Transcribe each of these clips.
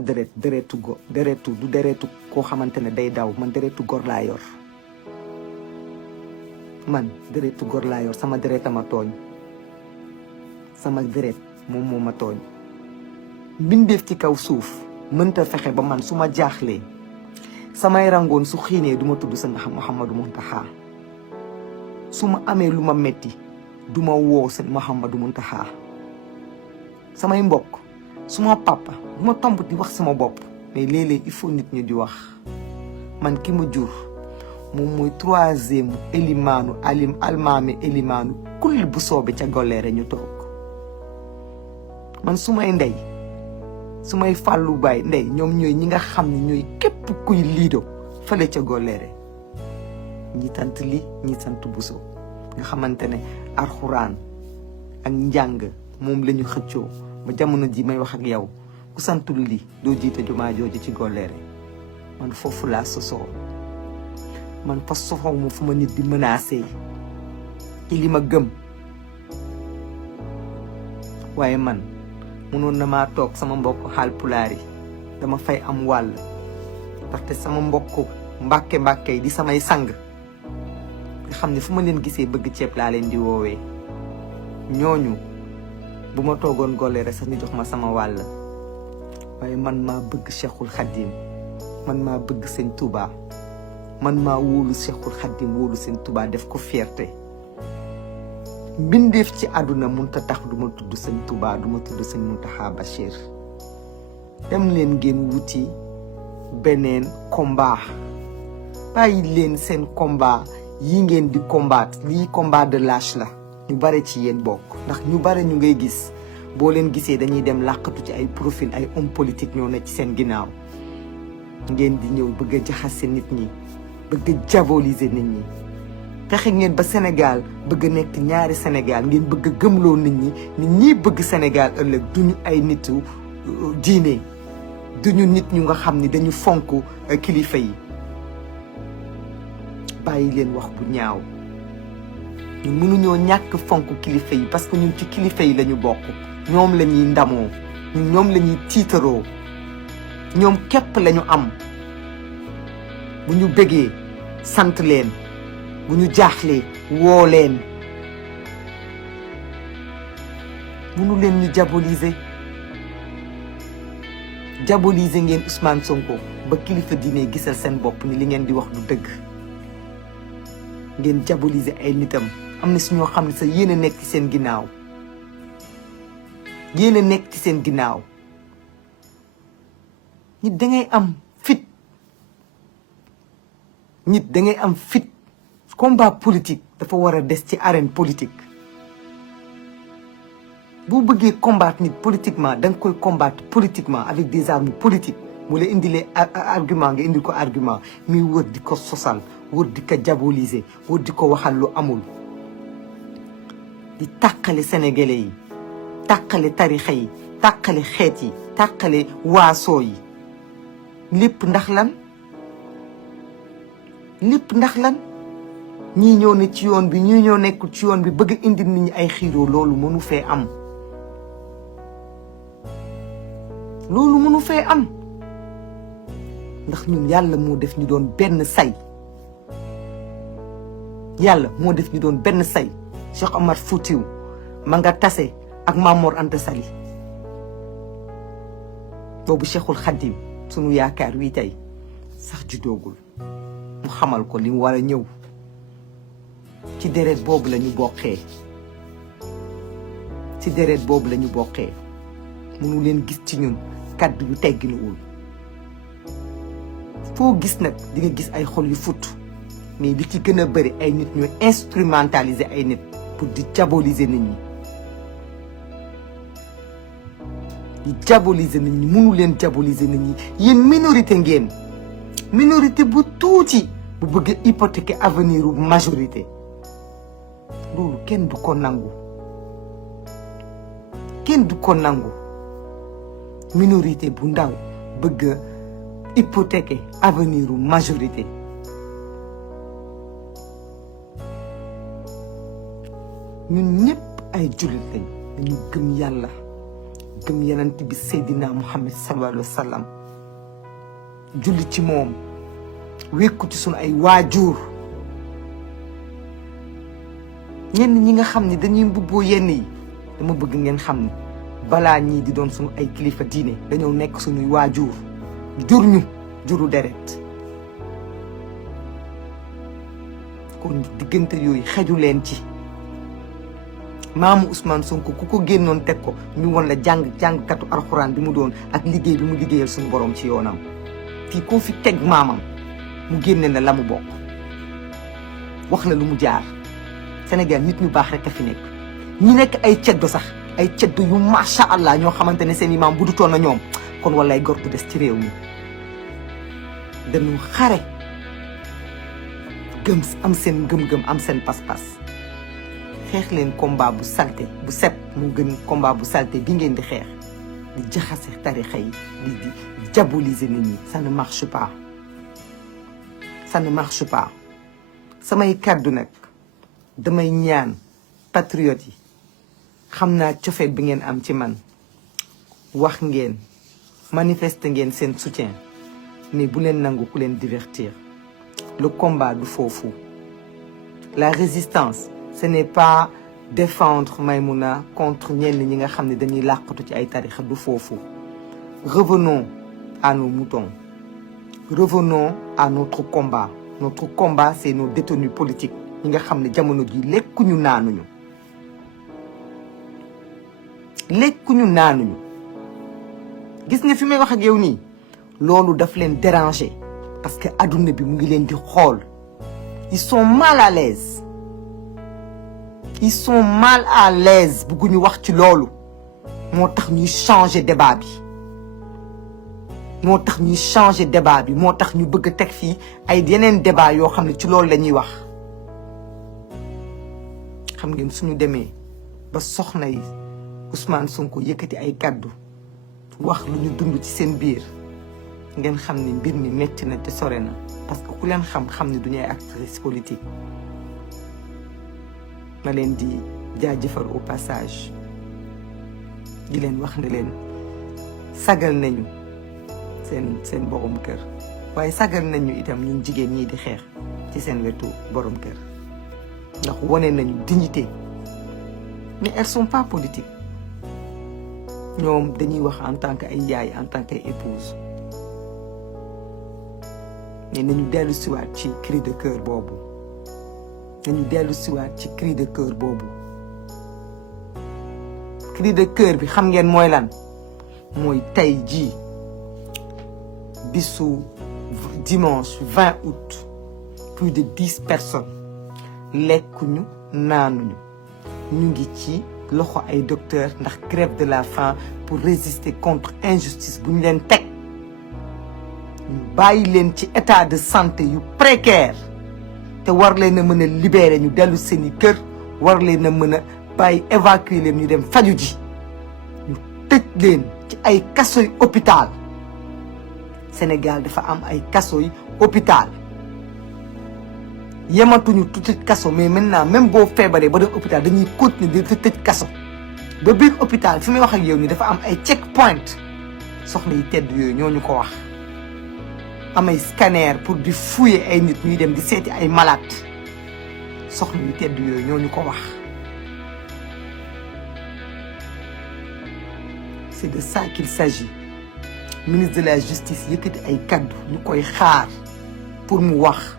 deretu du deretu koo xamante ne day daw man deretu gor laa yor man deretu gor laa yor sama deret ma tooñ sama deret moom moo ma tooñ mbindeef ci kaw suuf mënta fexe ba man su ma jaaxlee samay rangoon su xiinee du ma tudd sa Mouhamadou Mountakha su ma amee lu ma metti du ma woo sa Mouhamadou Mountakha samay mbokk suma papa du ma tomb di wax sama bopp mais léeg-léeg il faut nit ñi di wax man ki ma jur moom mooy 3e élimaanu almaami élimaanu kulli bu soobe ca golleere ñu toog man sumay ndey sumay fàllu baay ndey ñoom ñooy ñi nga xam ne ñooy képp kuy liido fële ca golleere ñi sant li ñi sant buso nga xamante ne alxuraan ak njàng moom la ñu xëccoo ba jamono ji may wax ak yow ku santul li doo jiite jumaa jooju ci golleere man foofu laa sosoo man fa soxow ma fu ma nit di menacé ci li ma gëm waaye man mënoon na maa toog sama mbokk Haalpulaar yi dama fay am wàll ndaxte sama mbokk mbàkke yi di samay sang nga xam ne fu ma leen gisee bëgg ceeb laa leen di woowee ñooñu bu ma toogoon golleere sax ñu jox ma sama wàll waaye man maa bëgg Cheikhul Khadim man maa bëgg Sëñ Touba man maa wóolu Cheikhul Khadim wóolu Sëñ Touba def ko fierté mbindeef ci àdduna munta tax du ma tudd Sëñ Touba du ma tudd Sëñ Mountakha Bachir dem leen ngeen wuti beneen combat bàyyi leen seen combat yi ngeen di combattre lii combat de lâche la ñu bare ci yéen bokk ndax ñu bare ñu ngay gis boo leen gisee dañuy dem làqatu ci ay profil ay homme politique ñoo ne ci seen ginnaaw ngeen di ñëw bëgg a jaxase nit ñi bëgg a diaboliser nit ñi fexe ngeen ba Sénégal bëgg a nekk ñaari Sénégal ngeen bëgg a gëmloo nit ñi bëgg Sénégal ëllëg duñu ay nitu diine duñu nit ñu nga xam ni dañu fonk kilifa yi bàyyi leen wax bu ñaaw ñun mënuñoo ñàkk fonk kilifa yi parce que ñun ci kilifa yi la ñu bokk ñoom la ñuy ndamoo ñun ñoom la ñuy tiitaroo ñoom képp la ñu am bu ñu bëggee sant leen bu ñu jaaxlee woo leen mënu leen ñu diaboliser ngeen Ousmane Sonko ba kilifa diine gisal seen bopp ni li ngeen di wax du dëgg ngeen diaboliser ay nitam am na si ñoo xam ne sa yéen a nekk ci seen ginnaaw yéen a nekk ci seen ginnaaw nit da ngay am fit nit da ngay am fit combat politique dafa war a des ci arène politique boo bëggee combattre nit politiquement da nga koy combattre politiquement avec des armes politiques mu la indilee argument nga indil ko argument muy wër di ko sosal wër di ko diaboliser wër di ko waxal lu amul di tàqale sénégalais yi tàqale tarixa yi tàqale xeet yi tàqale waasoo yi lépp ndax lan ñii ñoo ne ci yoon bi ñii ñoo nekkul ci yoon bi bëgg indi nit ñi ay xiiroo loolu mënu fee am ndax ñun yàlla moo def ñu doon benn say Cheikh Omar Foutiou ma nga tase ak Mamor Anta Sali boobu Cheikhul Khadim sunu yaakaar wi tey sax judoogul mu xamal ko li mu war a ñëw ci deret boobu la ñu bokkee mënu leen gis ci ñun kaddu yu tegginuwul foo gis nag di nga gis ay xol yu futt mais li ci gën a bëri ay nit ñooy instrumentaliser ay nit pour di diaboliser nit ñi mënu leen diaboliser nit ñi yéen minorité ngeen minorité bu tuuti bu bëgg a hypothéquer avenir u majorité loolu kenn du ko nangu minorité bu ndaw bëgg a hypothéquer avenir u majorité ñun ñëpp ay jullit lañ dañu gëm yàlla gëm yonent bi Seydina Muhammad sallallahu alayhi wa sallam julli ci moom wékku ci sunu ay waajur ñenn ñi nga xam ne dañuy mbubboo yenn yi dama bëgg ngeen xam ne balaa ñii di doon sunu ay kilifa diine dañoo nekk sunuy waajur jur ñu juru deret kon diggante yooyu xeju leen ci maamu Ousmane Sonko ku ko génnoon teg ko ñu won la jàngkatu alxuraan bi mu doon ak liggéey bi mu liggéeyal suñu borom ci yoonam fii koo fi teg maamam mu génne la mu bokk wax la lu mu jaar Sénégal nit ñu baax rek a fi nekk ñi nekk ay ceddo sax ay ceddo yu macha allah ñoo xamante ne seen imaam bu dutoon na ñoom kon walay gor du des ci réew mi dañu xare gëm am seen gëm-gëm am seen pas-pas xeex leen combat bu salté bu set mu gën combat bu salté bi ngeen di xeex di jaxase tarixa yi di diaboliser nit ñi ça ne marche pas ça ne marche pas samay kàddu nag damay ñaan patriotes yi xam naa cofeel bi ngeen am ci man wax ngeen manifester ngeen seen soutien mais bu leen nangu ku leen divertir le combat du foofu la résistance ce n'est pas défendre Maïmouna contre ñenn ñi nga xam ne dañuy làqatu ci ay tarixa du foofu revenons à nos moutons revenons à notre combat c'est nos détenus politiques ñi nga xam ne jamono ji lekkuñu naanuñu gis nga fi may wax ak yow nii loolu daf leen déranger parce que adduna bi mu ngi leen di xool ils sont mal à l'aise bëgguñu wax ci loolu moo tax ñuy changer débat bi moo tax ñu bëgg a teg fii ay yeneen débat yoo xam ne ci loolu la ñuy wax xam ngeen suñu demee ba soxna yi Ousmane Sonko yëkkati ay kàddu wax lu ñu dund ci seen biir ngeen xam ne mbir mi metti na te sore na parce que ku leen xam ne duñu ay actrice politique ma leen di jaajëfal au passage di leen wax ne leen sagal nañu seen borom kër waaye sagal nañu itam ñun jigéen ñii di xeex ci seen wetu borom kër ndax wone nañu dignité mais elles sont pas politiques ñoom dañuy wax en tant que ay yaay en tant que ay épouse mais nañu dellu siwaat ci cri de cœur boobu cri de cœur bi xam ngeen mooy lan mooy tey jii bisu dimanche 20 août plus de 10 personnes lekkuñu naanuñu ñu ngi ci loxo ay docteur ndax grève de la faim pour résister contre injustice bu ñu leen teg ñu bàyyi leen ci état de santé yu précaire te war leen a mën a libérer ñu dellu seeni kër war leen a mën a bàyyi évacuer leen ñu dem faju ji ñu tëj leen ci ay kasoy hôpital Sénégal dafa am ay kasoy hôpital yematuñu tuuti kaso mais maintenant même boo feebaree ba dem hôpital dañuy continuer di tëj kaso ba biir hôpital fi may wax ak yow nii dafa am ay check point soxna yi tedd yooyu ñoo ñu ko wax am ay scanner pour di fouiller ay nit ñuy dem di seeti ay malade soxna yi tedd yooyu ñoo ñu ko wax c'est de ça qu'il s'agit ministre de la justice yëkkati ay kaddu ñu koy xaar pour mu wax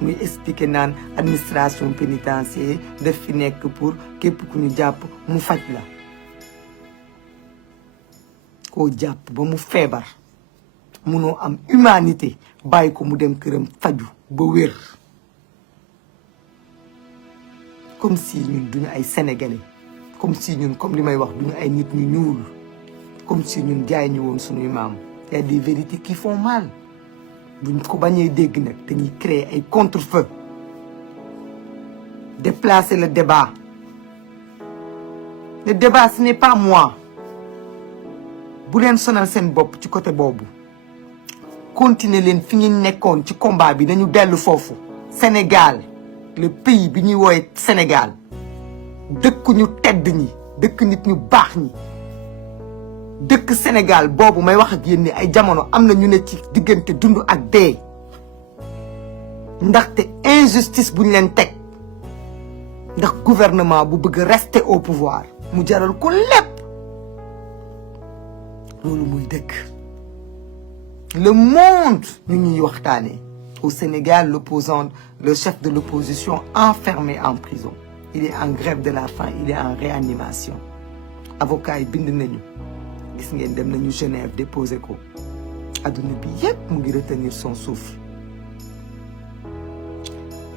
muy expliquer naan administration pénitentiaire daf fi nekk pour képp ku ñu jàpp mu faj la koo jàpp ba mu feebar munoo am humanité bàyyi ko mu dem këram faju ba wér comme si ñun duñu ay sénégalais comme si ñun comme li may wax duñu ay nit ñu ñuul comme si ñun jaay ñu woon suñuy maam y a des vérités qui font mal buñ ko bañee dégg nag dañuy créer ay contre-feu déplacer le débat ce n'est pas moi bu leen sonal seen bopp ci côté boobu continuer leen fi ngeen nekkoon ci combat bi dañu dellu foofu Sénégal le pays bi ñuy woowe Sénégal dëkk ñu tedd ñi dëkk nit ñu baax ñi dëkk Sénégal boobu may wax ak yéen ni ay jamono am na ñu ne ci diggante dund ak dee ndaxte injustice bu ñu leen teg ndax gouvernement bu bëgg rester au pouvoir mu jaral ko lépp loolu muy dëgg. Le monde ñu ñuy waxtaane au Sénégal l'opposant le chef de l'opposition enfermé en prison il est en grève de la faim il est en réanimation avocat yi bind nañu gis ngeen dem nañu Genève déposer ko adduna bi yépp mu ngi retenir son souffle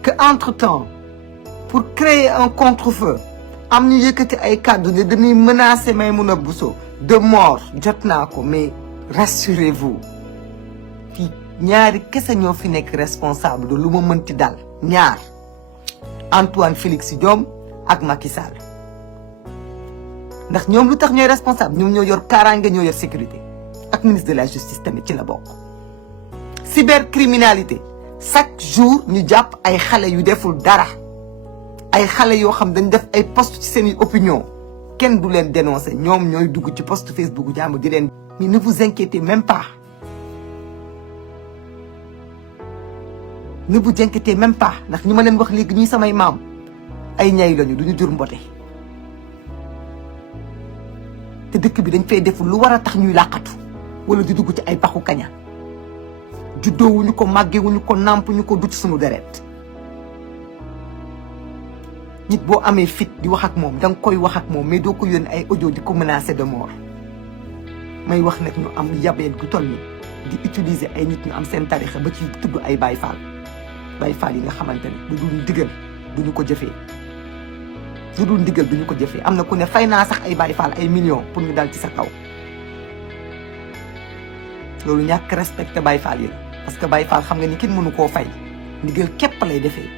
que entre-temps pour créer un contre-feu am ñu yëkkati ay kàddu ne dañuy menacer Maïmouna Bousso de mort jot naa ko mais rassurez-vous fii ñaari kese ñoo fi nekk responsable de lu ma mënti dal ñaar Antoine Félix Diome ak Macky Sall ndax ñoom lu tax ñooy responsable ñoom ñoo yor kaaraange ñoo yor sécurité ak ministre de la justice tamit ci la bokk. cybercriminalité chaque jour ñu jàpp ay xale yu deful dara ay xale yoo xam dañ def ay post ci seen opinion kenn du leen dénoncer ñoom ñooy dugg ci post Facebook jàmm di leen. mais ne vous inquiétez même pas. ne vous inquiétez même pas ndax ñi ma leen wax léegi ñuy samay maam ay ñay lañu duñu jur mbote te dëkk bi dañ fay def lu war a tax ñuy làqatu wala di dugg ci ay paxu kaña juddoowuñu ko màggewuñu ko nàmpuñu ko du ci suñu deret nit boo amee fit di wax ak moom danga koy wax ak moom mais doo ko yónnee ay audio di ko menacer de mort may wax nag ñu am yabeel gu toll ni di utiliser ay nit ñu am seen tarixa ba ci tudd ay Baye Fall Baye Fall yi nga xamante ne lu dul ndigal duñu ko jëfee lu dul ndigal duñu ko jëfee am na ku ne fay naa sax ay Baye Fall ay millions pour ñu dal ci sa kaw loolu ñàkk respecté Baye Fall yi la parce que Baye Fall xam nga ni kenn mënu koo fay ndigal képp lay defee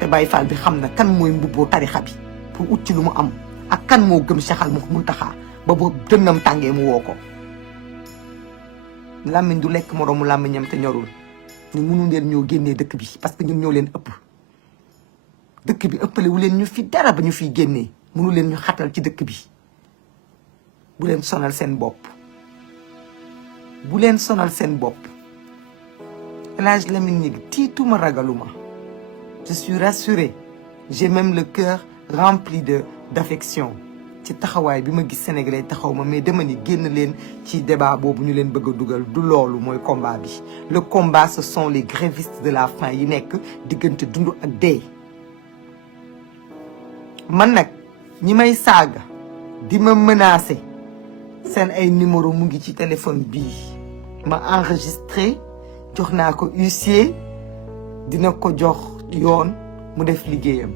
te Baye Fall bi xam na kan mooy mbubboo tarixa bi pour ut ci lu mu am ak kan moo gëm Cheikh Al Mountakha ba boo dënnam tàngee mu woo ko làmmiñ du lekk moroomu làmmiñam te ñorul ñu mënu leen ñoo génnee dëkk bi parce que ñun ñoo leen ëpp dëkk bi ëppale wu leen ñu fi dara ba ñu fiy génnee mënu leen ñu xatal ci dëkk bi bu leen sonal seen bopp bu leen sonal seen bopp El Hadj Lamine Gningue tiituma ragaluma je suis rassurée j'ai même le cœur rempli d'affection ci taxawaay bi ma gis Sénégalais taxaw ma mais dama ni génn leen ci débat boobu ñu leen bëgg a dugal du loolu mooy combat bi le combat ce sont les grévistes de la faim yi nekk diggante dund ak dee man nag ñi may saaga di ma menacer seen ay numéro mu ngi ci téléphone bii ma enregistré jox naa ko huissier dina ko jox yoon mu def liggéeyam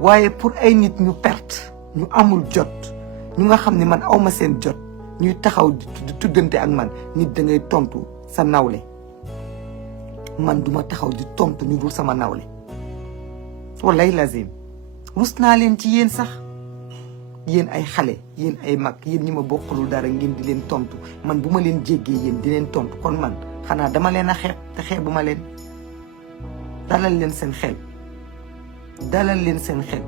waaye pour ay nit ñu perte ñu amul jot ñu nga xam ne man awma seen jot ñuy taxaw di tuddante ak man nit da ngay tontu sa nawle man duma taxaw di tontu ñu dul sama nawle wallaay lazim rus naa leen ci yéen sax yéen ay xale yéen ay mag yéen ñi ma bokkalul dara ngeen di leen tontu man bu ma leen jéggee yéen di leen tontu kon man xanaa dama leen a xeeb te xeebu ma leen dalal leen seen xel dalal leen seen xel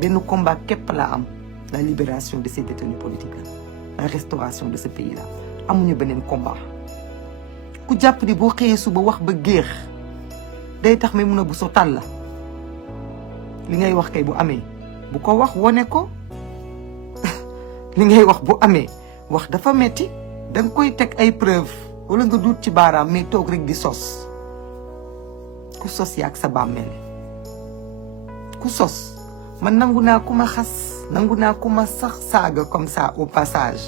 benn combat képp laa am la libération de ces détenus politiques la restauration de ce pays là amuñu beneen combat ku jàpp ni boo xëyee suba wax ba géex day tax Maïmouna Bousso tal la li ngay wax kay bu amee bu ko wax wone ko li ngay wax bu amee wax dafa metti da nga koy teg ay preuve wala nga duut ci baaraam mais toog rek di sos ku sos yaak sa bàmmeel ku sos man nangu naa ku ma xas nangu naa ku ma sax saaga comme ça au passage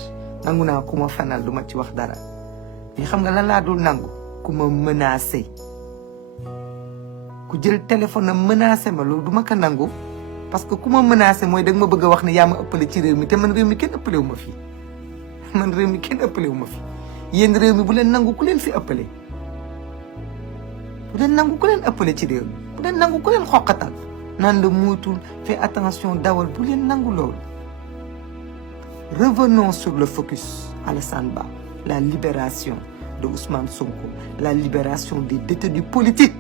nangu naa ku ma fanal du ma ci wax dara mais xam nga lan laa dul nangu ku ma menacé ku jël téléphone am menacé ma loolu du ma ko nangu parce que ku ma menacé mooy da nga ma bëgg a wax ne yaa ma ëppale ci réew mi te man réew mi kenn ëppalewu ma fii man réew mi kenn ëppalewu ma fii yéen réew mi bu leen nangu ku leen fi ëppale bu leen nangu ku leen ëppale ci réew mi bu leen nangu ku leen xoqatal naan la moytul fais attention dawal bu leen nangu loolu revenons sur le focus Alassane Ba la libération de Ousmane Sonko la libération des détenus politiques